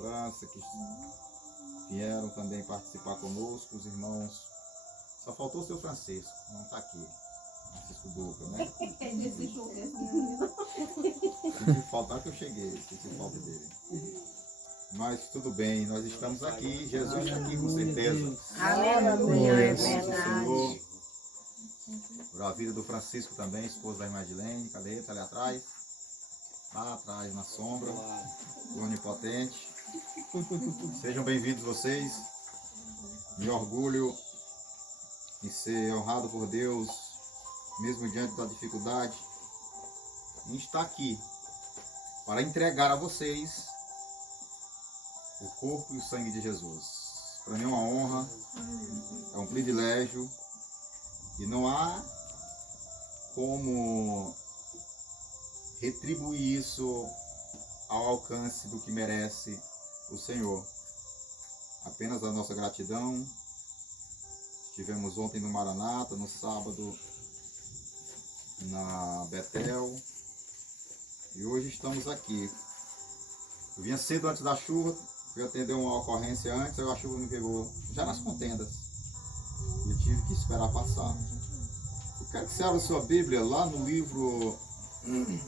França, que vieram também participar conosco, os irmãos. Só faltou o seu Francisco, não está aqui. Francisco Duca, né? Senti falta que eu cheguei, senti falta dele. Mas tudo bem, nós estamos aqui, Jesus está aqui com certeza. Aleluia, é Senhor, verdade. por a vida do Francisco também, esposa da irmã Edilene, cadê ele? Está ali atrás. Lá atrás, na sombra, o onipotente. Sejam bem-vindos vocês. Me orgulho em ser honrado por Deus, mesmo diante da dificuldade, em estar aqui para entregar a vocês o corpo e o sangue de Jesus. Para mim é uma honra, é um privilégio e não há como retribuir isso ao alcance do que merece o Senhor. Apenas a nossa gratidão. Estivemos ontem no Maranata, no sábado na Betel e hoje estamos aqui. Eu vinha cedo antes da chuva, fui atender uma ocorrência antes, a chuva me pegou já nas contendas e eu tive que esperar passar. Eu quero que você abra sua Bíblia lá no livro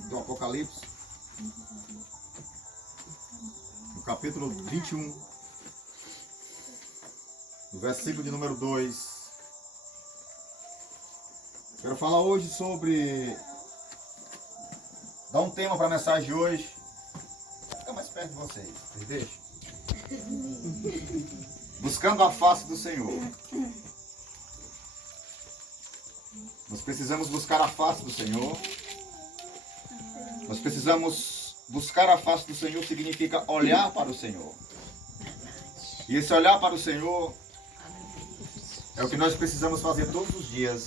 do Apocalipse, no capítulo 21, no versículo de número 2. Quero falar hoje sobre... dar um tema para a mensagem de hoje. Fica mais perto de vocês deixam? Buscando a face do Senhor. Nós precisamos buscar a face do Senhor. Nós precisamos buscar a face do Senhor, significa olhar para o Senhor. E esse olhar para o Senhor é o que nós precisamos fazer todos os dias,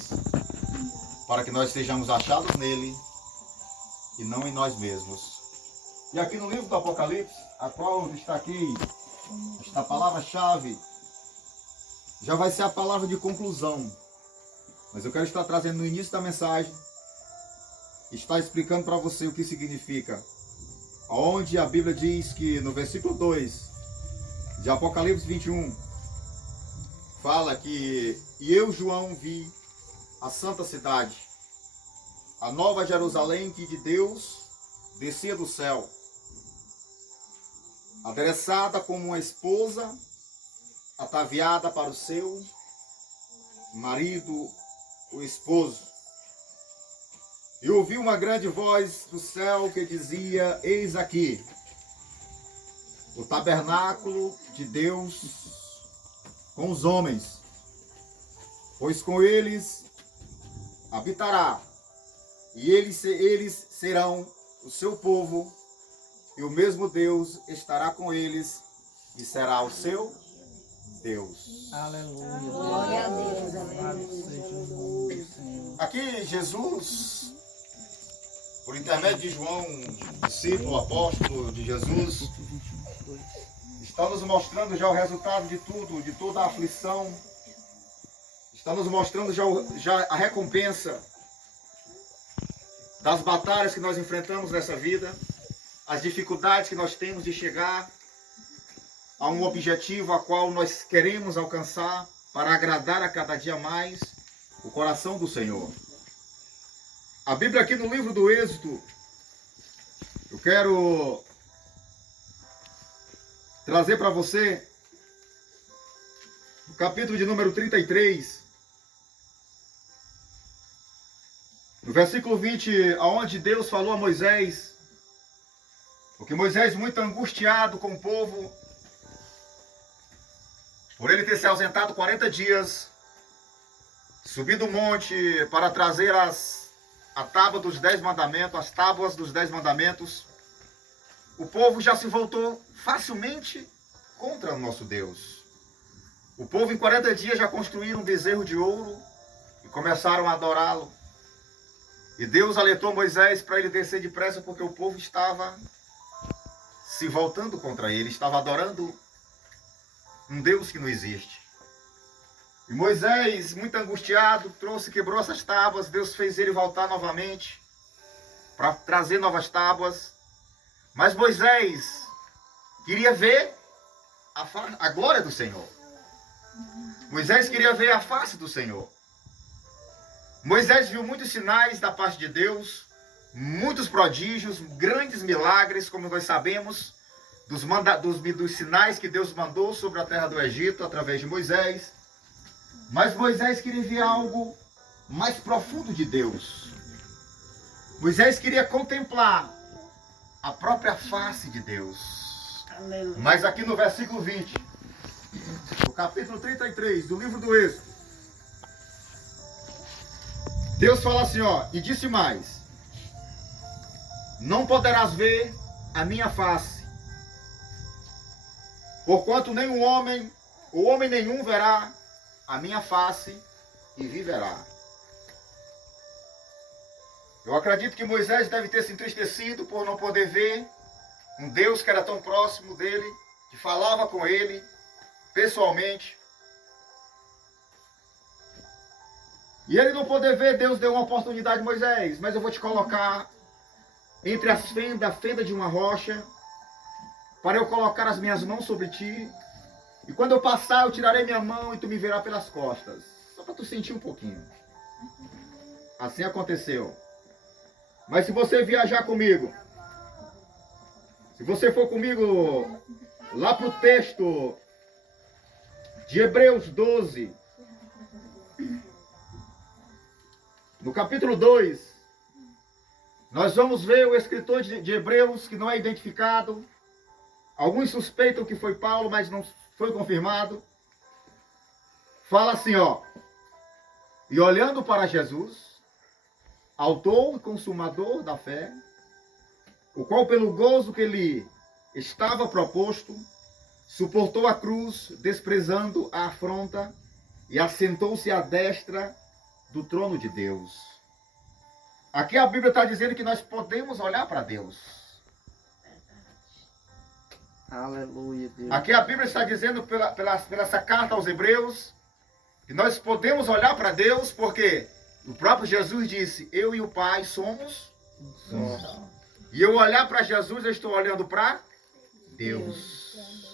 para que nós sejamos achados nele e não em nós mesmos. E aqui no livro do Apocalipse, a qual está aqui, esta palavra-chave, já vai ser a palavra de conclusão. Mas eu quero estar trazendo no início da mensagem, está explicando para você o que significa. Onde a Bíblia diz que no versículo 2 de Apocalipse 21, fala que e eu, João, vi a santa cidade, a nova Jerusalém que de Deus descia do céu, adereçada como uma esposa ataviada para o seu marido, o esposo. E ouvi uma grande voz do céu que dizia: eis aqui o tabernáculo de Deus com os homens, pois com eles habitará, e eles serão o seu povo, e o mesmo Deus estará com eles, e será o seu Deus. Aleluia. Glória a Deus. Aqui Jesus, por intermédio de João, discípulo, apóstolo de Jesus, está nos mostrando já o resultado de tudo, de toda a aflição. Está nos mostrando já a recompensa das batalhas que nós enfrentamos nessa vida, as dificuldades que nós temos de chegar a um objetivo a qual nós queremos alcançar para agradar a cada dia mais o coração do Senhor. A Bíblia aqui no livro do Êxodo, eu quero trazer para você o capítulo de número 33, no versículo 20, aonde Deus falou a Moisés, porque Moisés, muito angustiado com o povo, por ele ter se ausentado 40 dias, subido o monte para trazer a tábua dos 10 mandamentos, as tábuas dos 10 mandamentos, o povo já se voltou facilmente contra o nosso Deus. O povo em 40 dias já construíram um bezerro de ouro e começaram a adorá-lo. E Deus alertou Moisés para ele descer depressa, porque o povo estava se voltando contra ele, estava adorando um Deus que não existe. E Moisés, muito angustiado, quebrou essas tábuas. Deus fez ele voltar novamente para trazer novas tábuas. Mas Moisés queria ver a glória do Senhor. Moisés queria ver a face do Senhor. Moisés viu muitos sinais da parte de Deus, muitos prodígios, grandes milagres, como nós sabemos, dos sinais que Deus mandou sobre a terra do Egito através de Moisés. Mas Moisés queria ver algo mais profundo de Deus. Moisés queria contemplar a própria face de Deus. Aleluia. Mas aqui no versículo 20, no capítulo 33 do livro do Êxodo, Deus fala assim, ó, e disse mais: não poderás ver a minha face, porquanto nenhum homem, ou homem nenhum verá a minha face e viverá. Eu acredito que Moisés deve ter se entristecido por não poder ver um Deus que era tão próximo dele, que falava com ele pessoalmente. E ele não poder ver, Deus deu uma oportunidade a Moisés, mas eu vou te colocar entre as fendas, a fenda de uma rocha, para eu colocar as minhas mãos sobre ti, e quando eu passar, eu tirarei minha mão e tu me verás pelas costas. Só para tu sentir um pouquinho. Assim aconteceu. Mas se você viajar comigo, se você for comigo lá para o texto de Hebreus 12, no capítulo 2, nós vamos ver o escritor de Hebreus, que não é identificado. Alguns suspeitam que foi Paulo, mas não foi confirmado. Fala assim, ó: e olhando para Jesus, autor e consumador da fé, o qual pelo gozo que lhe estava proposto, suportou a cruz, desprezando a afronta, e assentou-se à destra do trono de Deus. Aqui a Bíblia está dizendo que nós podemos olhar para Deus. Aleluia, Deus. Aqui a Bíblia está dizendo, pela essa carta aos Hebreus, que nós podemos olhar para Deus, porque o próprio Jesus disse: eu e o Pai somos um. E eu olhar para Jesus, eu estou olhando para Deus.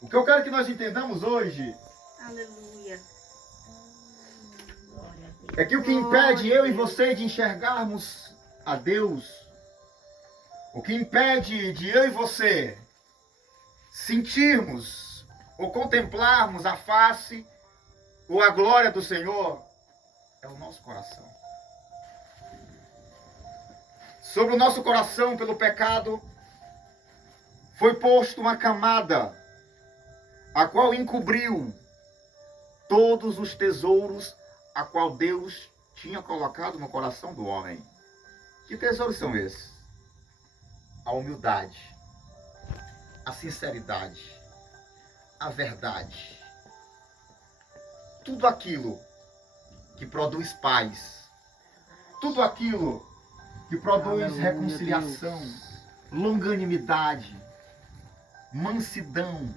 O que eu quero que nós entendamos hoje Aleluia. é que o que impede eu e você de enxergarmos a Deus, o que impede de eu e você sentirmos ou contemplarmos a face ou a glória do Senhor, é o nosso coração. Sobre o nosso coração, pelo pecado, foi posto uma camada, a qual encobriu todos os tesouros a qual Deus tinha colocado no coração do homem. Que tesouros são esses? A humildade, a sinceridade, a verdade. Tudo aquilo que produz paz, tudo aquilo que produz Aleluia, reconciliação, longanimidade, mansidão,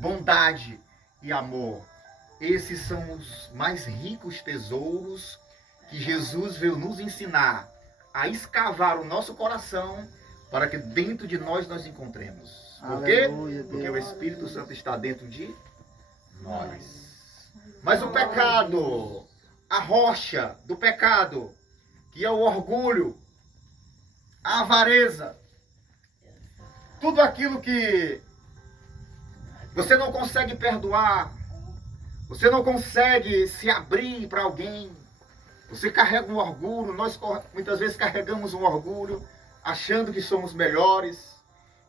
bondade e amor. Esses são os mais ricos tesouros que Jesus veio nos ensinar a escavar o nosso coração para que dentro de nós encontremos. Por quê? Aleluia, Deus. Porque o Espírito Santo está dentro de nós. Mas o pecado, a rocha do pecado, que é o orgulho, a avareza, tudo aquilo que você não consegue perdoar, você não consegue se abrir para alguém, você carrega um orgulho. Nós muitas vezes carregamos um orgulho, achando que somos melhores.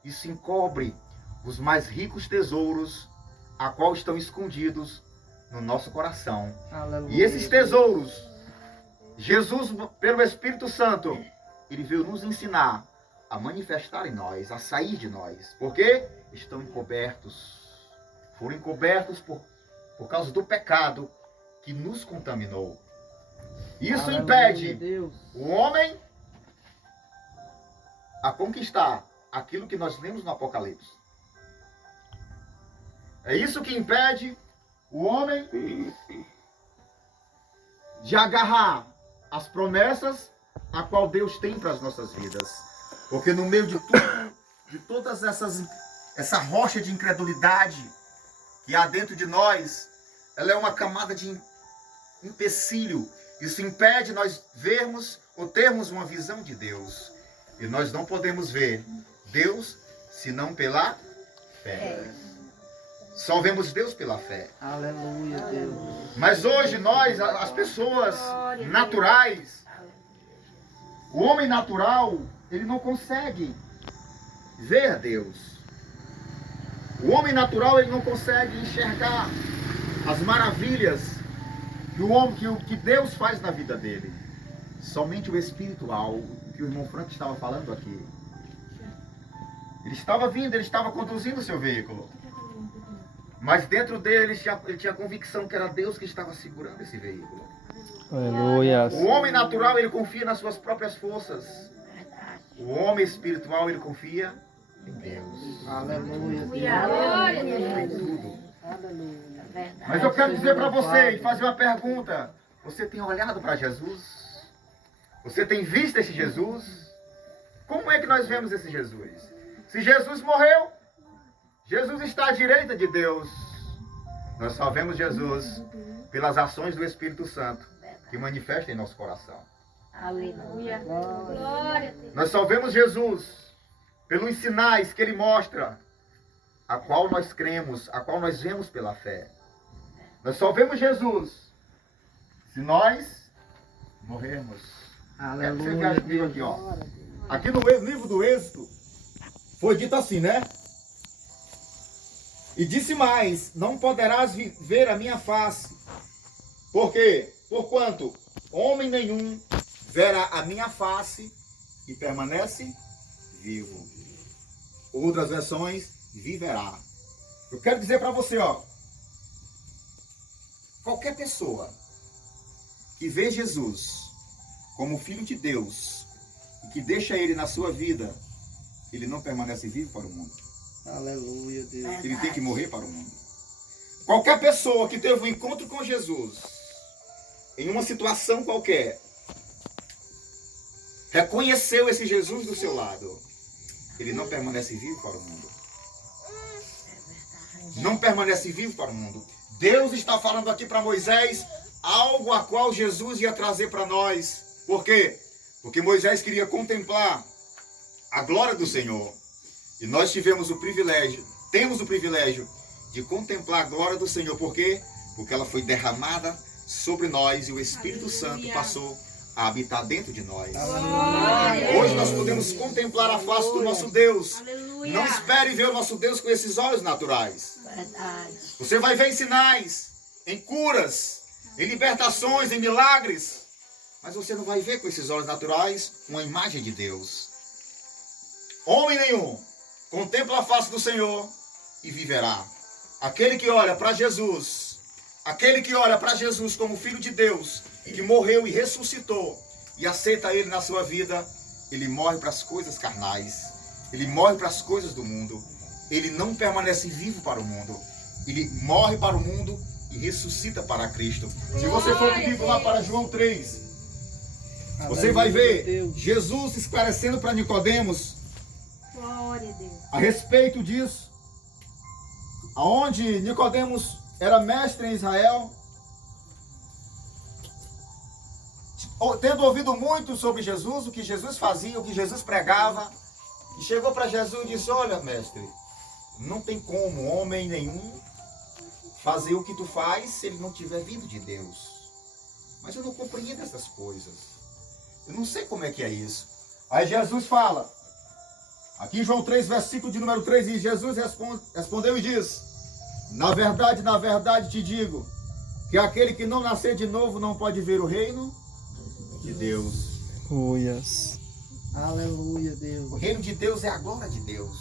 Isso encobre os mais ricos tesouros, a qual estão escondidos no nosso coração. Aleluia. E esses tesouros, Jesus, pelo Espírito Santo, ele veio nos ensinar a manifestar em nós, a sair de nós. Porque estão encobertos. Foram encobertos por causa do pecado que nos contaminou. Isso Aleluia, impede Deus. o homem a conquistar aquilo que nós lemos no Apocalipse. É isso que impede o homem de agarrar as promessas a qual Deus tem para as nossas vidas. Porque no meio de tudo de todas essa rocha de incredulidade que há dentro de nós, ela é uma camada de empecilho. Isso impede nós vermos ou termos uma visão de Deus. E nós não podemos ver Deus senão pela fé. Só vemos Deus pela fé. Aleluia, Deus. Mas hoje nós, as pessoas naturais, o homem natural, ele não consegue ver Deus. O homem natural, ele não consegue enxergar as maravilhas que Deus faz na vida dele. Somente o espiritual, o que o irmão Franco estava falando aqui. Ele estava vindo, ele estava conduzindo o seu veículo. Mas dentro dele ele tinha a convicção que era Deus que estava segurando esse veículo. Aleluia. O homem natural, ele confia nas suas próprias forças. O homem espiritual, ele confia em Deus. Aleluia, Em Deus. tudo. Mas eu quero dizer para você e fazer uma pergunta. Você tem olhado para Jesus? Você tem visto esse Jesus? Como é que nós vemos esse Jesus? Se Jesus morreu, Jesus está à direita de Deus. Nós só vemos Jesus pelas ações do Espírito Santo que manifesta em nosso coração. Aleluia. Nós só vemos Jesus pelos sinais que Ele mostra, a qual nós cremos, a qual nós vemos pela fé. Nós só vemos Jesus se nós morrermos. Você que acha comigo aqui, ó. Aqui no livro do Êxodo foi dito assim, né? E disse mais: não poderás ver a minha face. Por quê? Porquanto homem nenhum verá a minha face e permanece vivo. Outras versões, viverá. Eu quero dizer para você, ó. Qualquer pessoa que vê Jesus como Filho de Deus e que deixa Ele na sua vida, ele não permanece vivo para o mundo. Aleluia, Deus. Ele tem que morrer para o mundo. Qualquer pessoa que teve um encontro com Jesus, em uma situação qualquer, reconheceu esse Jesus do seu lado, ele não permanece vivo para o mundo. Não permanece vivo para o mundo. Deus está falando aqui para Moisés algo a qual Jesus ia trazer para nós. Por quê? Porque Moisés queria contemplar a glória do Senhor. E nós temos o privilégio de contemplar a glória do Senhor. Por quê? Porque ela foi derramada sobre nós e o Espírito Santo passou a habitar dentro de nós. Hoje nós podemos contemplar a face do nosso Deus. Não espere ver o nosso Deus com esses olhos naturais. Você vai ver em sinais, em curas, em libertações, em milagres. Mas você não vai ver com esses olhos naturais uma imagem de Deus. Homem nenhum contempla a face do Senhor e viverá. Aquele que olha para Jesus, como Filho de Deus, que morreu e ressuscitou, e aceita Ele na sua vida, ele morre para as coisas carnais, ele morre para as coisas do mundo, ele não permanece vivo para o mundo, ele morre para o mundo e ressuscita para Cristo. Se você for comigo lá para João 3, você vai ver Jesus esclarecendo para Nicodemos a respeito disso, aonde Nicodemos era mestre em Israel, tendo ouvido muito sobre Jesus, o que Jesus fazia, o que Jesus pregava, e chegou para Jesus e disse: olha, mestre, não tem como homem nenhum fazer o que tu faz se ele não tiver vindo de Deus. Mas eu não compreendo essas coisas, eu não sei como é que é isso. Aí Jesus fala, aqui em João 3, versículo de número 3, e Jesus respondeu e diz: na verdade te digo, que aquele que não nascer de novo não pode ver o reino de Deus. Aleluia, Deus. O reino de Deus é a glória de Deus.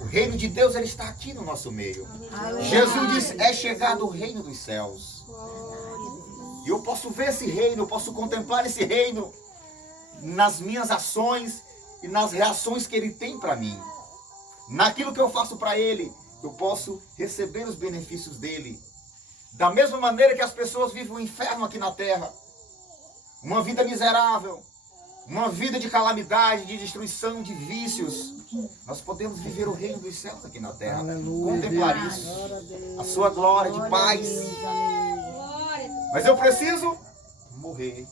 O reino de Deus, ele está aqui no nosso meio. Jesus disse: é chegado o reino dos céus. E eu posso ver esse reino, eu posso contemplar esse reino nas minhas ações e nas reações que ele tem para mim. Naquilo que eu faço para ele, eu posso receber os benefícios dele. Da mesma maneira que as pessoas vivem o inferno aqui na terra. Uma vida miserável, uma vida de calamidade, de destruição, de vícios, nós podemos viver o reino dos céus aqui na terra. Aleluia, Contemplar Deus. isso, a sua glória de paz. Mas eu preciso morrer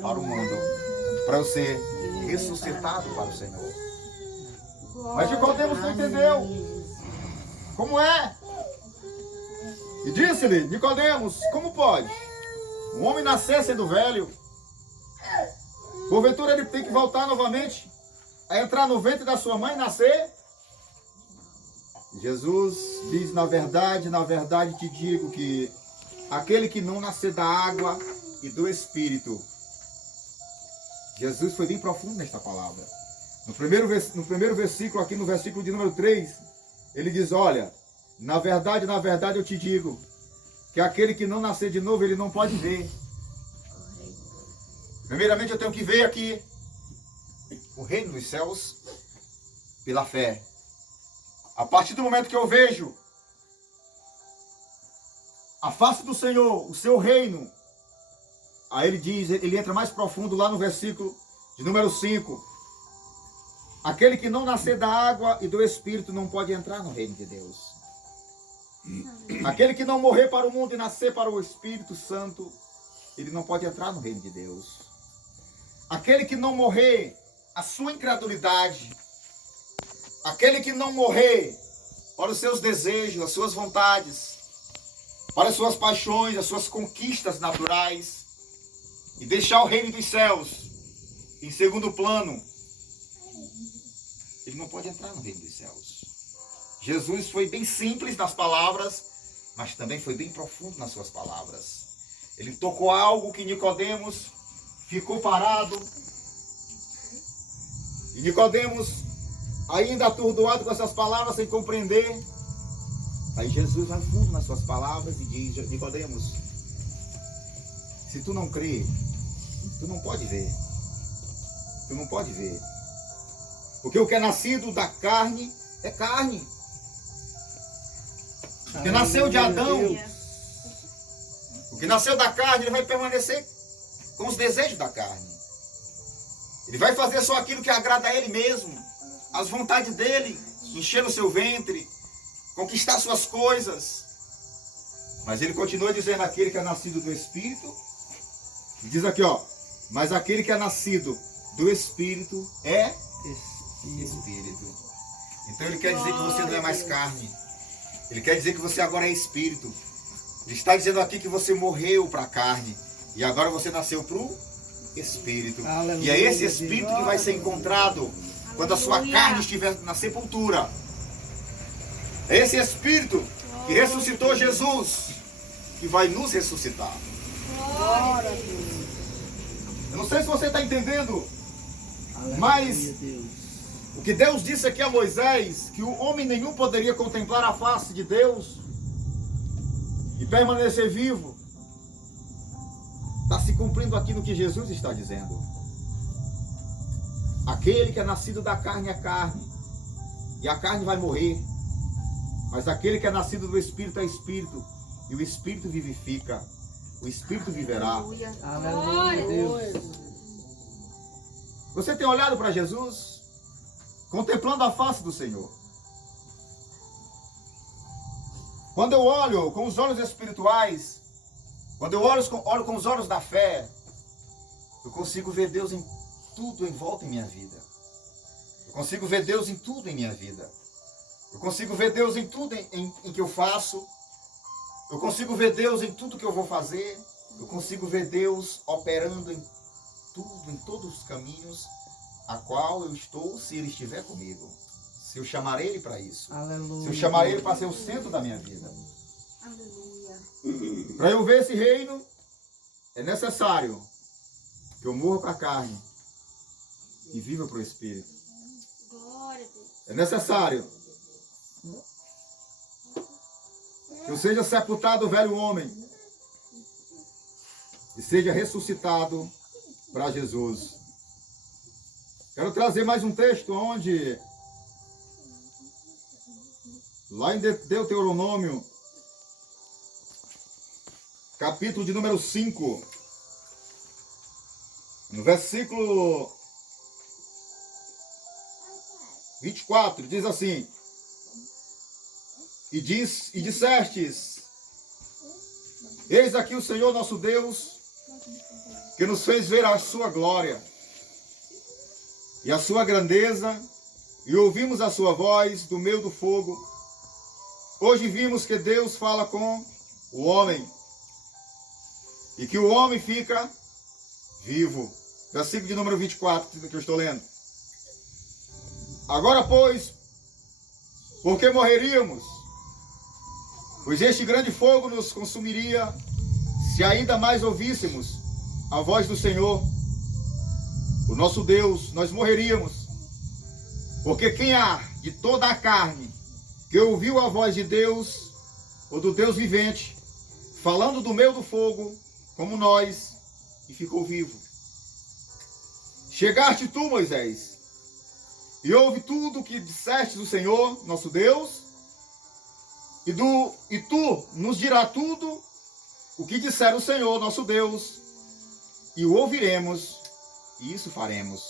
para o mundo, para eu ser ressuscitado para o Senhor. Mas Nicodemos não entendeu. Como é? E disse-lhe, Nicodemos, como pode um homem nascer sendo velho? Porventura ele tem que voltar novamente a entrar no ventre da sua mãe e nascer? Jesus diz, na verdade te digo que aquele que não nascer da água e do Espírito. Jesus foi bem profundo nesta palavra. No primeiro versículo, aqui no versículo de número 3, ele diz, olha, na verdade eu te digo, que aquele que não nascer de novo, ele não pode ver. Primeiramente eu tenho que ver aqui o reino dos céus pela fé. A partir do momento que eu vejo a face do Senhor, o seu reino, aí ele diz, ele entra mais profundo lá no versículo de número 5. Aquele que não nascer da água e do Espírito não pode entrar no reino de Deus. Aquele que não morrer para o mundo e nascer para o Espírito Santo, ele não pode entrar no reino de Deus. Aquele que não morrer a sua incredulidade, aquele que não morrer para os seus desejos, as suas vontades, para as suas paixões, as suas conquistas naturais, e deixar o reino dos céus em segundo plano, ele não pode entrar no reino dos céus. Jesus foi bem simples nas palavras, mas também foi bem profundo nas suas palavras. Ele tocou algo que Nicodemos ficou parado. E Nicodemos, ainda atordoado com essas palavras, sem compreender. Aí Jesus vai fundo nas suas palavras e diz, Nicodemos, se tu não crê, tu não pode ver. Tu não pode ver. Porque o que é nascido da carne é carne. O que nasceu de Adão, o que nasceu da carne, ele vai permanecer com os desejos da carne. Ele vai fazer só aquilo que agrada a ele mesmo, as vontades dele, encher o seu ventre, conquistar suas coisas. Mas ele continua dizendo, aquele que é nascido do Espírito, diz aqui, ó, mas aquele que é nascido do Espírito é Espírito. Então ele quer dizer que você não é mais carne. Ele quer dizer que você agora é Espírito. Ele está dizendo aqui que você morreu para a carne e agora você nasceu para o Espírito. Aleluia, e é esse Espírito que vai ser encontrado quando a sua carne estiver na sepultura. É esse Espírito que ressuscitou Jesus que vai nos ressuscitar. Eu não sei se você está entendendo, mas o que Deus disse aqui a Moisés, que o homem nenhum poderia contemplar a face de Deus e permanecer vivo, está se cumprindo aqui no que Jesus está dizendo. Aquele que é nascido da carne é carne, e a carne vai morrer, mas aquele que é nascido do Espírito é Espírito, e o Espírito vivifica, o Espírito viverá. Aleluia, Deus. Você tem olhado para Jesus, contemplando a face do Senhor. Quando eu olho com os olhos espirituais, quando eu olho com os olhos da fé, eu consigo ver Deus em tudo em volta em minha vida. Eu consigo ver Deus em tudo em minha vida. Eu consigo ver Deus em tudo em que eu faço. Eu consigo ver Deus em tudo que eu vou fazer. Eu consigo ver Deus operando em tudo, em todos os caminhos a qual eu estou, se Ele estiver comigo. Se eu chamar Ele para isso. Aleluia. Se eu chamar Ele para ser o centro da minha vida. Para eu ver esse reino, é necessário que eu morra para a carne e viva para o Espírito. É necessário que eu seja sepultado o velho homem e seja ressuscitado para Jesus. Quero trazer mais um texto onde, lá em Deuteronômio, capítulo de número 5, no No versículo 24, diz assim: E dissestes: Eis aqui o Senhor nosso Deus, que nos fez ver a sua glória e a sua grandeza, e ouvimos a sua voz do meio do fogo. Hoje vimos que Deus fala com o homem, e que o homem fica vivo. Versículo de número 24, que eu estou lendo. Agora, pois, por que morreríamos? Pois este grande fogo nos consumiria, se ainda mais ouvíssemos a voz do Senhor, o nosso Deus. Nós morreríamos. Porque quem há de toda a carne que ouviu a voz de Deus, ou do Deus vivente, falando do meio do fogo, como nós, e ficou vivo? Chegaste tu, Moisés, e ouve tudo o que disseste do Senhor, nosso Deus, e tu nos dirá tudo o que disser o Senhor, nosso Deus, e o ouviremos, e isso faremos.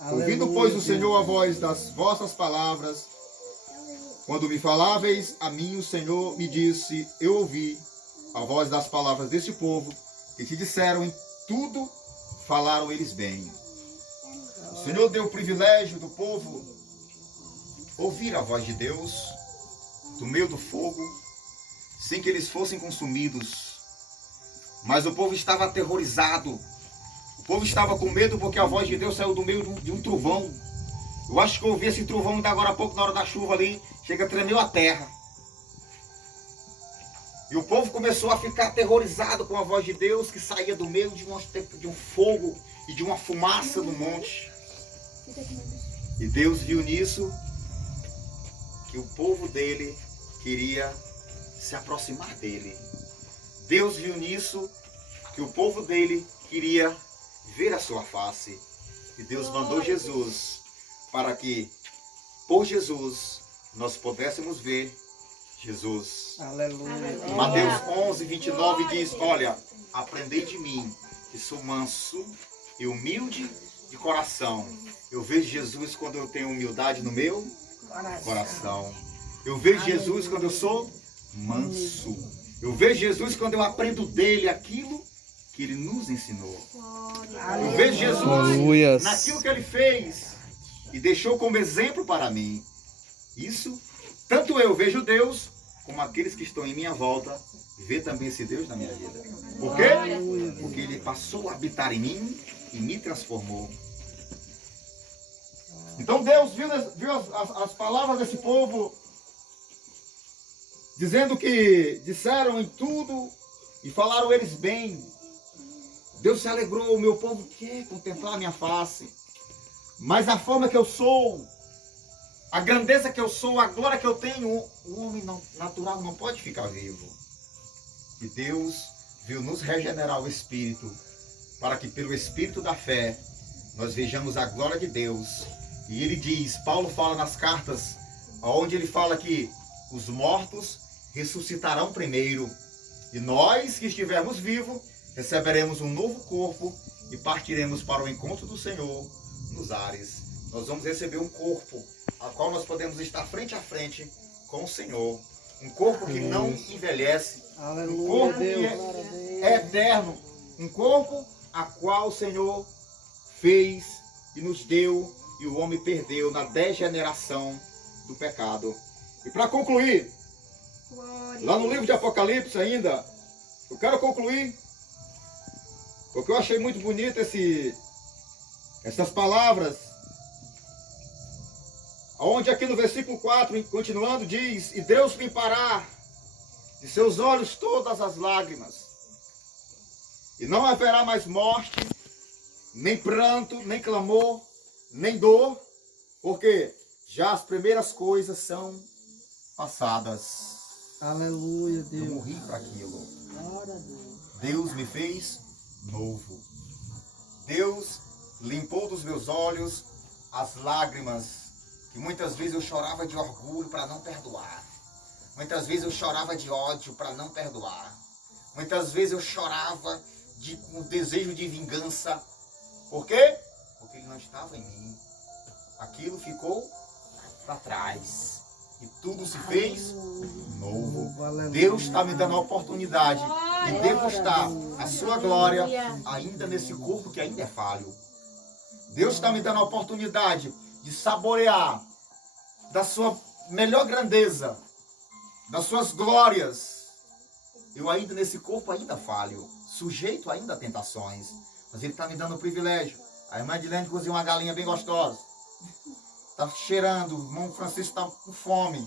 Aleluia, Ouvindo, pois, o Deus. Senhor a voz das vossas palavras, quando me faláveis a mim, o Senhor me disse: eu ouvi a voz das palavras deste povo, que te disseram em tudo, falaram eles bem. O Senhor deu o privilégio do povo ouvir a voz de Deus do meio do fogo, sem que eles fossem consumidos. Mas o povo estava aterrorizado. O povo estava com medo porque a voz de Deus saiu do meio de um trovão. Eu acho que eu ouvi esse trovão ainda agora há pouco, na hora da chuva ali, chega, tremeu a terra. E o povo começou a ficar aterrorizado com a voz de Deus, que saía do meio de um fogo e de uma fumaça do monte. E Deus viu nisso que o povo dele queria se aproximar dele. Deus viu nisso que o povo dele queria ver a sua face. E Deus mandou Jesus para que, por Jesus, nós pudéssemos ver Jesus. Aleluia. Mateus 11, 29 diz: olha, aprendei de mim, que sou manso e humilde de coração. Eu vejo Jesus quando eu tenho humildade no meu coração. Eu vejo Jesus quando eu sou manso. Eu vejo Jesus quando eu aprendo dele aquilo que ele nos ensinou. Eu vejo Jesus Aleluia. naquilo que ele fez e deixou como exemplo para mim. Isso, tanto eu vejo Deus, como aqueles que estão em minha volta, vê também esse Deus na minha vida. Por quê? Porque ele passou a habitar em mim e me transformou. Então Deus viu as palavras desse povo, dizendo que disseram em tudo e falaram eles bem. Deus se alegrou, o meu povo quer contemplar a minha face. Mas a forma que eu sou, a grandeza que eu sou, a glória que eu tenho, o homem natural não pode ficar vivo. E Deus veio nos regenerar o Espírito, para que pelo Espírito da fé, nós vejamos a glória de Deus. E ele diz, Paulo fala nas cartas, onde ele fala que os mortos ressuscitarão primeiro. E nós que estivermos vivos, receberemos um novo corpo e partiremos para o encontro do Senhor nos ares. Nós vamos receber um corpo, a qual nós podemos estar frente a frente com o Senhor. Um corpo que não envelhece, um corpo que é eterno, um corpo a qual o Senhor fez e nos deu, e o homem perdeu na degeneração do pecado. E para concluir, lá no livro de Apocalipse ainda, eu quero concluir, porque eu achei muito bonito essas palavras, onde aqui no versículo 4, continuando, diz: e Deus limpará de seus olhos todas as lágrimas, e não haverá mais morte, nem pranto, nem clamor, nem dor, porque já as primeiras coisas são passadas. Aleluia, Eu Deus. morri para aquilo. Deus me fez novo. Deus limpou dos meus olhos as lágrimas que muitas vezes eu chorava de orgulho para não perdoar. Muitas vezes eu chorava de ódio para não perdoar. Muitas vezes eu chorava com desejo de vingança Por quê? Porque ele não estava em mim. Aquilo ficou para trás. E tudo se fez novo. Aleluia. Deus está me dando a oportunidade de degustar a sua glória ainda nesse corpo que ainda é falho. Deus está me dando a oportunidade de saborear da sua melhor grandeza, das suas glórias. Eu ainda nesse corpo ainda falho, sujeito ainda a tentações. Mas Ele está me dando o privilégio. A irmã Edilene cozinhou uma galinha bem gostosa. Está cheirando, o irmão Francisco está com fome.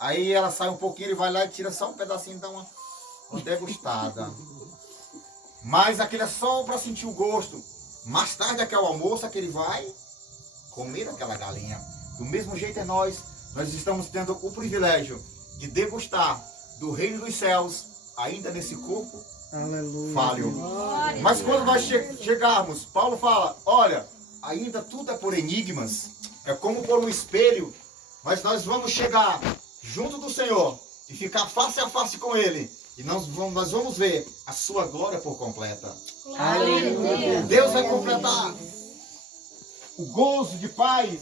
Aí ela sai um pouquinho, ele vai lá e tira só um pedacinho, dá uma degustada. Mas aquele é só para sentir o gosto. Mais tarde, aquele almoço, que ele vai comer aquela galinha. Do mesmo jeito é nós estamos tendo o privilégio de degustar do reino dos céus, ainda nesse corpo Aleluia. falho. Mas quando nós chegarmos, Paulo fala, olha, ainda tudo é por enigmas, é como por um espelho, mas nós vamos chegar junto do Senhor e ficar face a face com Ele. E nós vamos ver a sua glória por completa. Aleluia. Deus vai completar o gozo de paz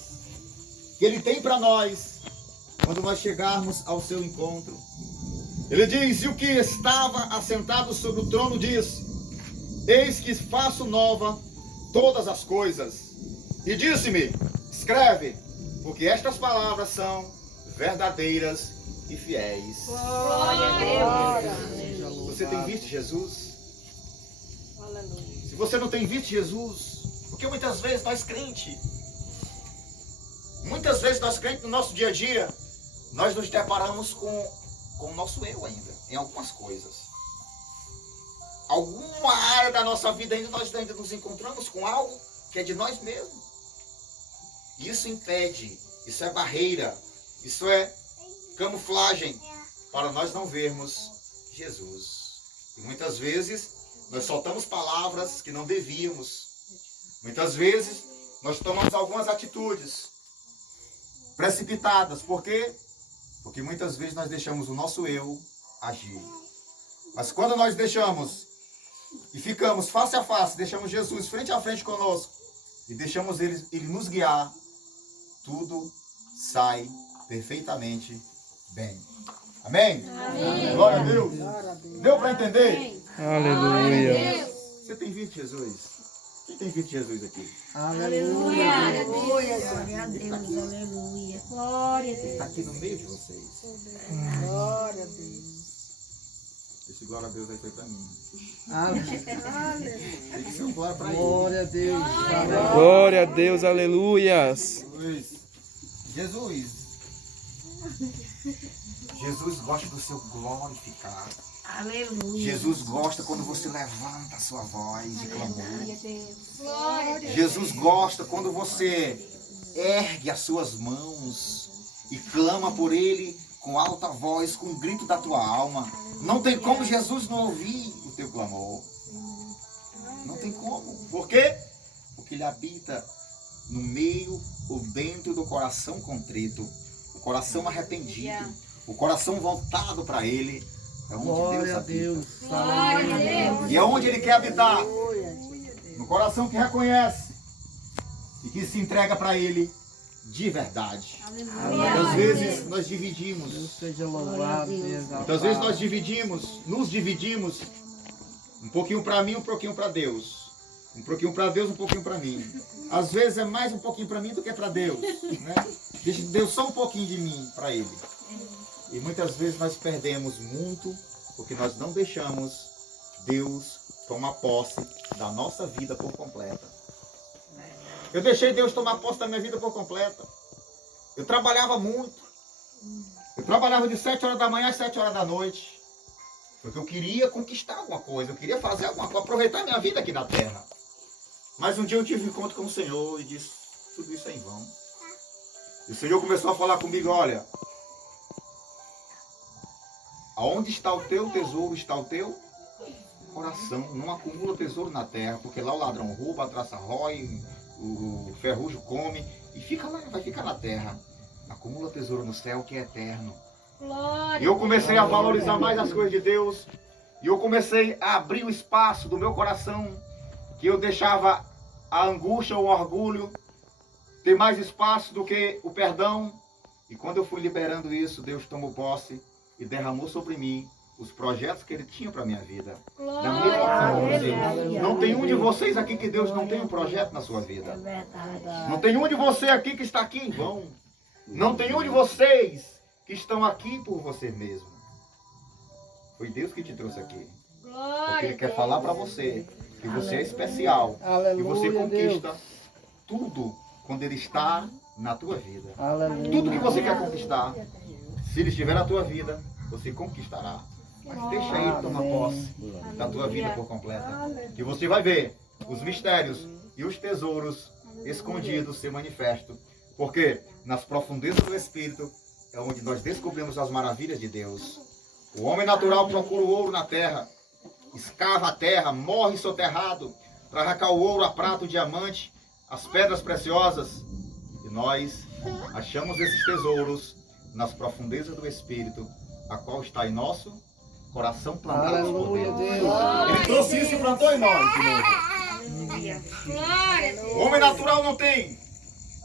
que Ele tem para nós quando nós chegarmos ao seu encontro. Ele diz, e o que estava assentado sobre o trono disse, eis que faço nova todas as coisas. E disse-me, escreve, porque estas palavras são verdadeiras e fiéis. Glória a Deus. Você tem visto Jesus? Aleluia. Se você não tem visto Jesus, porque muitas vezes nós crentes, no nosso dia a dia, nós nos deparamos com o nosso eu ainda, em algumas coisas. Alguma área da nossa vida nós ainda nos encontramos com algo que é de nós mesmos. Isso impede, isso é barreira, isso é camuflagem para nós não vermos Jesus. E muitas vezes nós soltamos palavras que não devíamos. Muitas vezes nós tomamos algumas atitudes precipitadas. Por quê? Porque muitas vezes nós deixamos o nosso eu agir. Mas quando nós deixamos e ficamos face a face, deixamos Jesus frente a frente conosco e deixamos Ele nos guiar, tudo sai perfeitamente bem. Amém? Amém. Glória a Deus. Deu para entender? Aleluia. Você tem visto Jesus? Quem tem visto Jesus aqui? Aleluia. Glória a Deus. Aleluia. Glória a Deus. Está aqui no meio de vocês. Glória a Deus. Esse glória a Deus aí foi para mim. Amém. Tem que ser um glória para ele. Glória a Deus. Glória a Deus, aleluias. Jesus. Jesus gosta do seu glorificado. Aleluia. Jesus gosta quando você levanta a sua voz de clamor. Glória a Deus. Glória a Deus. Jesus gosta quando você ergue as suas mãos e clama por Ele com alta voz, com um grito da tua alma. Não tem como Jesus não ouvir o teu clamor. Não tem como. Por quê? Porque Ele habita no meio ou dentro do coração contrito, o coração arrependido, o coração voltado para Ele. É onde Glória Deus a habita. Deus. Glória a Deus. E é onde Ele quer habitar. No coração que reconhece e que se entrega para Ele de verdade. Muitas vezes nós dividimos. Deus seja louvado e exaltado. Muitas vezes nós nos dividimos um pouquinho para mim, um pouquinho para Deus. Um pouquinho para Deus, um pouquinho para mim. Às vezes é mais um pouquinho para mim do que para Deus, né? Deixa Deus só um pouquinho de mim para Ele. E muitas vezes nós perdemos muito porque nós não deixamos Deus tomar posse da nossa vida por completa. Eu deixei Deus tomar posse da minha vida por completa. Eu trabalhava muito. Eu trabalhava de 7 horas da manhã às 7 horas da noite. Porque eu queria conquistar alguma coisa. Eu queria fazer alguma coisa, aproveitar a minha vida aqui na terra. Mas um dia eu tive um encontro com o Senhor e disse, tudo isso é em vão. E o Senhor começou a falar comigo, olha, aonde está o teu tesouro, está o teu coração. Não acumula tesouro na terra, porque lá o ladrão rouba, a traça rói, o ferrugem come e fica lá, vai ficar na terra. Acumula tesouro no céu que é eterno. E eu comecei a valorizar mais as coisas de Deus. E eu comecei a abrir o espaço do meu coração que eu deixava a angústia, o orgulho, ter mais espaço do que o perdão. E quando eu fui liberando isso, Deus tomou posse e derramou sobre mim os projetos que Ele tinha para a minha vida. Da mesma forma, vocês. Não tem um de vocês aqui que Deus não tem um projeto na sua vida. Não tem um de você aqui que está aqui em vão. Não tem um de vocês que estão aqui por você mesmo. Foi Deus que te trouxe aqui. Porque Ele quer falar para você que você é especial. Que você Aleluia, conquista tudo quando Ele está na tua vida. Aleluia. Tudo que você quer conquistar, se Ele estiver na tua vida, você conquistará. Mas deixa Ele tomar posse da tua vida por completa. Que você vai ver os mistérios e os tesouros escondidos se manifestam. Porque nas profundezas do Espírito é onde nós descobrimos as maravilhas de Deus. O homem natural procura o ouro na terra, escava a terra, morre soterrado para arrancar o ouro, a prata, o diamante, as pedras preciosas. E nós achamos esses tesouros nas profundezas do Espírito, a qual está em nosso coração plantado por Aleluia, Deus. Deus. Ele trouxe isso e plantou em nós de novo. O homem natural não tem,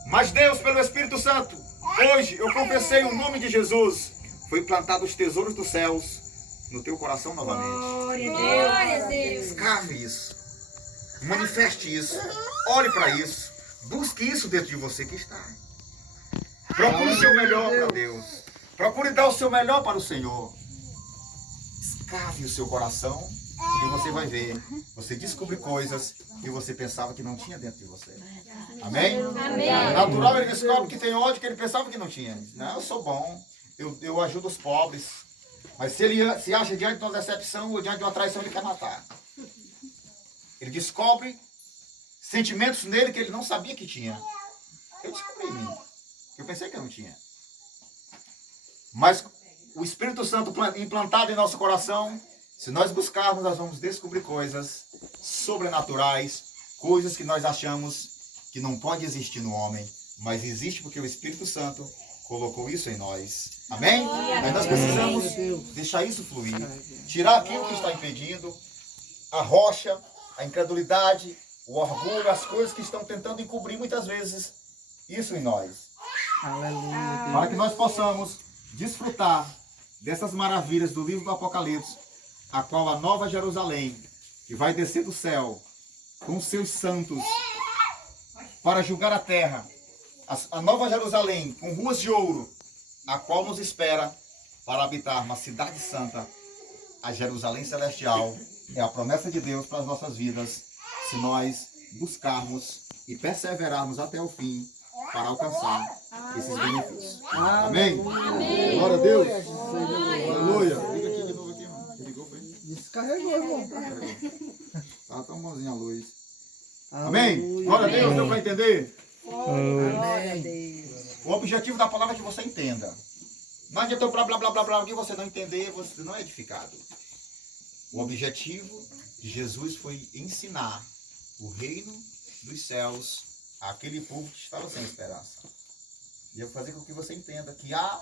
mas Deus, pelo Espírito Santo, hoje eu confessei o nome de Jesus, foi plantado os tesouros dos céus no teu coração novamente. Glória a Deus. Escave isso, manifeste isso, olhe para isso, busque isso dentro de você que está. Procure o seu melhor para Deus, procure dar o seu melhor para o Senhor. Escave o seu coração e você vai ver, você descobre coisas que você pensava que não tinha dentro de você. Amém? Amém. É natural, ele descobre que tem ódio que ele pensava que não tinha. Não, eu sou bom, eu ajudo os pobres. Mas se ele se acha diante de uma decepção ou diante de uma traição, ele quer matar. Ele descobre sentimentos nele que ele não sabia que tinha. Eu descobri em mim. Eu pensei que eu não tinha. Mas o Espírito Santo implantado em nosso coração, se nós buscarmos, nós vamos descobrir coisas sobrenaturais, coisas que nós achamos que não pode existir no homem, mas existe porque o Espírito Santo colocou isso em nós. Amém? Mas nós precisamos deixar isso fluir, tirar aquilo que está impedindo, a rocha, a incredulidade, o orgulho, as coisas que estão tentando encobrir muitas vezes isso em nós. Aleluia, Para que nós possamos desfrutar dessas maravilhas do livro do Apocalipse, a qual a nova Jerusalém, que vai descer do céu com seus santos para julgar a terra, a nova Jerusalém com ruas de ouro, a qual nos espera para habitar uma cidade santa, a Jerusalém celestial, é a promessa de Deus para as nossas vidas, se nós buscarmos e perseverarmos até o fim para alcançar esses benefícios. Amém? Amém. Glória a Deus. Deus. Aleluia. Liga aqui de novo aqui, irmão. Ligou, foi? Descarregou, irmão. Tá tão bonzinha a luz. Amém? Glória a Deus, deu para entender? Glória a Deus. O objetivo da palavra é que você entenda. Não adianta eu blá blá blá blá blá, que você não entender, você não é edificado. O objetivo de Jesus foi ensinar o reino dos céus àquele povo que estava sem esperança. E eu vou fazer com que você entenda que há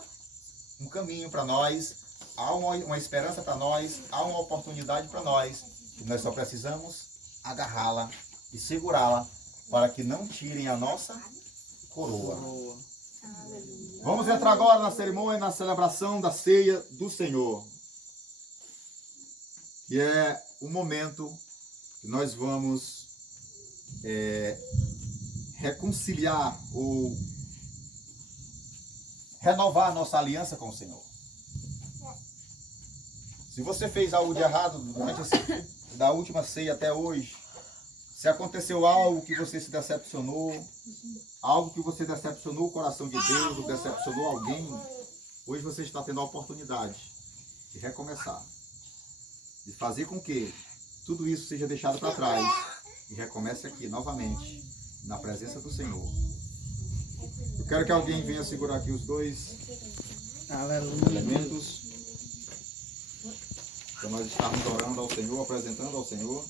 um caminho para nós, há uma esperança para nós, há uma oportunidade para nós, e nós só precisamos agarrá-la e segurá-la para que não tirem a nossa coroa. Vamos entrar agora na cerimônia, na celebração da ceia do Senhor, que é o momento que nós vamos reconciliar ou renovar a nossa aliança com o Senhor. Se você fez algo de errado durante da última ceia até hoje, se aconteceu algo que você se decepcionou, algo que você decepcionou o coração de Deus, ou decepcionou alguém, hoje você está tendo a oportunidade de recomeçar, de fazer com que tudo isso seja deixado para trás e recomece aqui novamente, na presença do Senhor. Eu quero que alguém venha segurar aqui os dois Aleluia. elementos para nós estarmos orando ao Senhor, apresentando ao Senhor,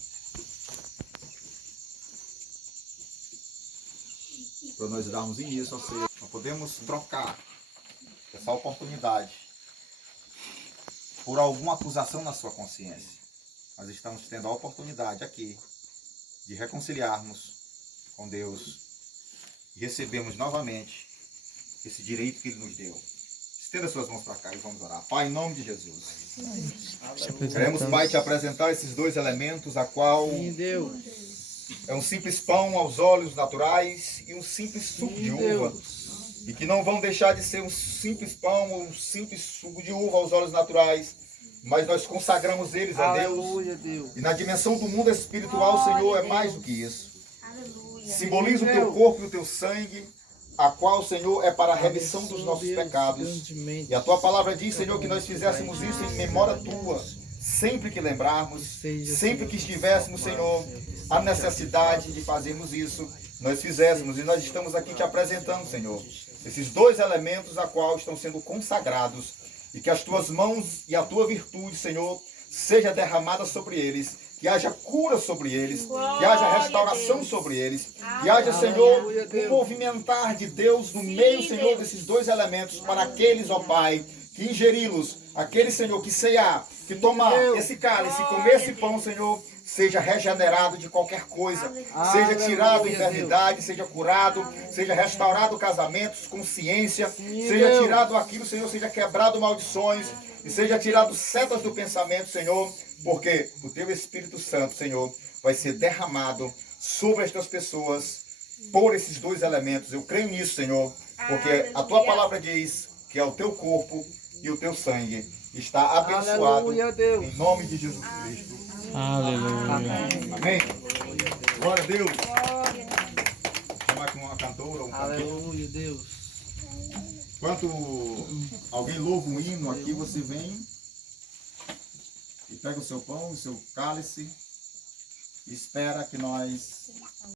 para nós darmos início à ceia. Nós podemos trocar essa oportunidade por alguma acusação na sua consciência. Nós estamos tendo a oportunidade aqui de reconciliarmos com Deus e recebemos novamente esse direito que Ele nos deu. Estenda suas mãos para cá e vamos orar. Pai, em nome de Jesus. Queremos, Pai, te apresentar esses dois elementos, a qual Sim, Deus. é um simples pão aos olhos naturais e um simples suco de uva. E que não vão deixar de ser um simples pão ou um simples suco de uva aos olhos naturais, mas nós consagramos eles a Deus. Aleluia, Deus. E na dimensão do mundo espiritual, Senhor, é mais do que isso. Aleluia. Simboliza o teu corpo e o teu sangue, a qual, Senhor, é para a remissão dos nossos pecados. E a tua palavra diz, Senhor, que nós fizéssemos isso em memória tua, sempre que lembrarmos, sempre que estivéssemos, Senhor, a necessidade de fazermos isso, nós fizéssemos. E nós estamos aqui te apresentando, Senhor, esses dois elementos a qual estão sendo consagrados, e que as tuas mãos e a tua virtude, Senhor, seja derramada sobre eles, que haja cura sobre eles, que haja restauração sobre eles, que haja, Senhor, um movimentar de Deus no meio, Senhor, desses dois elementos, para aqueles, ó Pai, que ingeri-los, aquele, Senhor, que cear, que tomar esse cálice, comer esse pão, Senhor, seja regenerado de qualquer coisa, seja tirado enfermidade, seja curado, seja restaurado casamentos, consciência, seja tirado aquilo, Senhor, seja quebrado maldições, e seja tirado setas do pensamento, Senhor, porque o teu Espírito Santo, Senhor, vai ser derramado sobre estas pessoas por esses dois elementos. Eu creio nisso, Senhor, porque a tua palavra diz que é o teu corpo e o teu sangue está abençoado. Aleluia, Deus. Em nome de Jesus Cristo. Aleluia. Amém. Glória a Deus. Vou chamar aqui uma cantora, um cantor. Aleluia, Deus. Enquanto alguém louva um hino aqui, você vem e pega o seu pão, o seu cálice e espera que nós